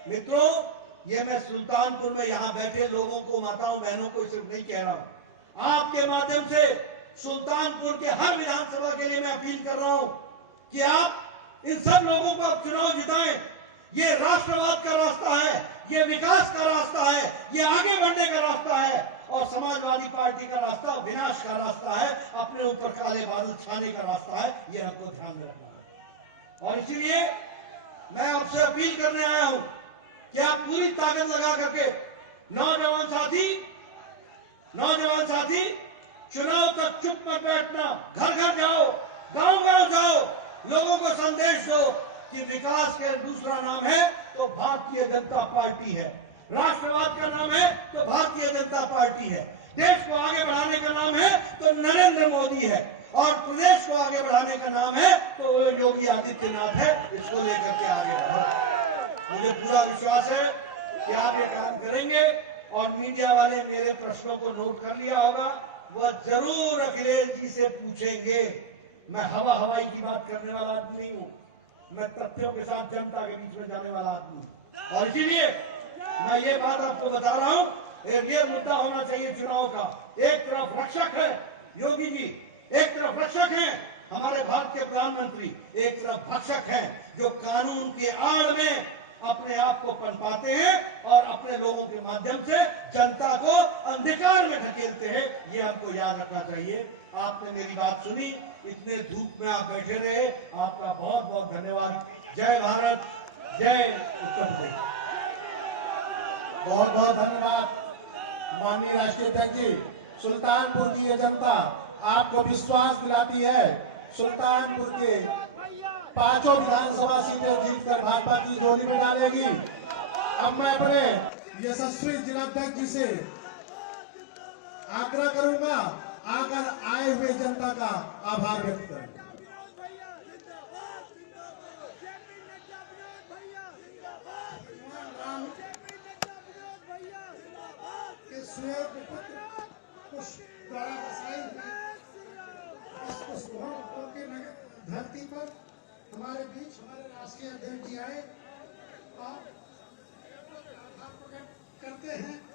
मित्रों, ये मैं सुल्तानपुर में यहां बैठे लोगों को, माताओं बहनों को सिर्फ नहीं कह रहा हूं, आपके माध्यम से सुल्तानपुर के हर विधानसभा के लिए मैं अपील कर रहा हूं कि आप इन सब लोगों को आप चुनाव जिताएं। ये राष्ट्रवाद का रास्ता है, ये विकास का रास्ता है, ये आगे बढ़ने का रास्ता है, और समाजवादी पार्टी का रास्ता विनाश का रास्ता है, अपने ऊपर काले बादल छाने का रास्ता है। ये हमको ध्यान में रखना है। और इसीलिए मैं आपसे अपील करने आया हूं कि आप पूरी ताकत लगा करके नौजवान साथी चुनाव तक चुप मत बैठना, घर घर जाओ, गांव गांव जाओ, लोगों को संदेश दो कि विकास का दूसरा नाम है तो भारतीय जनता पार्टी है, राष्ट्रवाद का नाम है तो भारतीय जनता पार्टी है, देश को आगे बढ़ाने का नाम है तो नरेंद्र मोदी है, और प्रदेश को आगे बढ़ाने का नाम है तो योगी आदित्यनाथ है। इसको लेकर के आगे बढ़ो। मुझे पूरा विश्वास है कि आप ये काम करेंगे। और मीडिया वाले मेरे प्रश्नों को नोट कर लिया होगा, वह जरूर अखिलेश जी से पूछेंगे। मैं हवाई की बात करने वाला आदमी नहीं हूं, मैं तथ्यों के साथ जनता के बीच में जाने वाला आदमी हूं। और इसीलिए मैं ये बात आपको बता रहा हूं, ये मुद्दा होना चाहिए चुनाव का। एक तरफ रक्षक है योगी जी, एक तरफ रक्षक हैं हमारे भारत के प्रधानमंत्री, एक तरफ भक्षक हैं जो कानून के आड़ में अपने आप को पनपाते हैं और अपने लोगों के माध्यम से जनता को अंधकार में ढकेलते हैं। ये आपको याद रखना चाहिए। आपने मेरी बात सुनी, इतने धूप में आप बैठे रहे, आपका बहुत बहुत धन्यवाद। जय भारत, जय उत्तर प्रदेश। बहुत बहुत धन्यवाद माननीय राष्ट्रीय अध्यक्ष जी। सुल्तानपुर की ये जनता आपको विश्वास दिलाती है, सुल्तानपुर के 5 विधानसभा सीटें जीतकर भाजपा की झोली में डालेगी। अब मैं अपने यशस्वी जिलाध्यक्ष जी से आग्रह करूंगा, आकर आए हुए जनता का आभार व्यक्त करें। श्वेत पत्र कुछ द्वारा बसाई हुई धरती पर हमारे बीच हमारे राष्ट्रीय अध्यक्ष जी आए और आभार प्रकट करते हैं